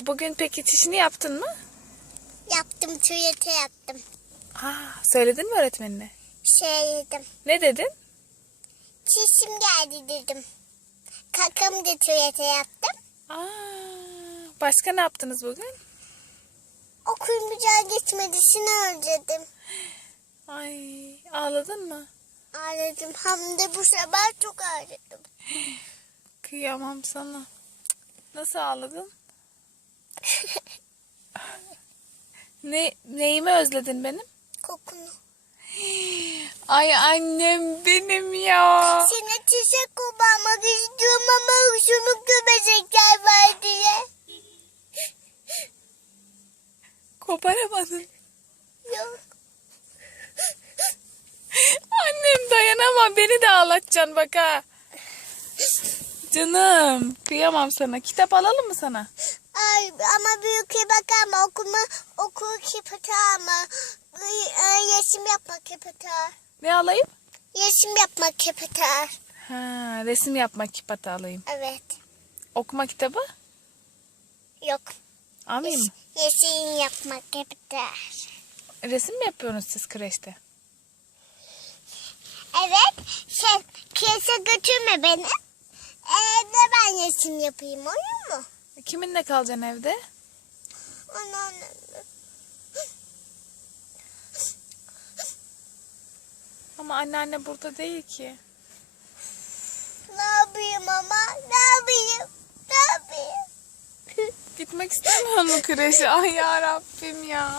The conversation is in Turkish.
Bugün peki çişini yaptın mı? Yaptım tuvalete yaptım. Aa, söyledin mi öğretmenine? Dedim. Ne dedin? Çişim geldi dedim. Kakamı da tuvalete yaptım. Aa, başka ne yaptınız bugün? Okul güzel geçmedi. Şunu özledim. Ay, ağladın mı? Ağladım. Hem de bu sabah çok ağladım. Kıyamam sana. Nasıl ağladın? Ne neyimi özledin benim? Kokunu. Ay annem benim ya. Seni çiçek koparmak istiyorum ama şunu göbecekler var diye. Koparamadın. Yok. Annem dayanamam beni de ağlatacaksın bak ha. Canım kıyamam sana. Kitap alalım mı sana? Ay, ama büyük bakama okuma okul kipatar Yeşim yapmak kipatar. Ne alayım? Yeşim yapmak kipatar. Ha, resim yapma kipatı alayım. Evet. Okuma kitabı Yok. alayım mı? Yeşim yapmak kipatar. Resim mi yapıyorsunuz siz kreşte? Evet. Sen kese götürme beni. Evde ben yeşim yapayım olur mu? Kiminle kalacaksın evde? Anneannemle. Ama anneanne burada değil ki. Ne yapayım ama? Ne yapayım? Ne yapayım? Gitmek istemiyor mu kreşe? Ay ya Rabbim ya.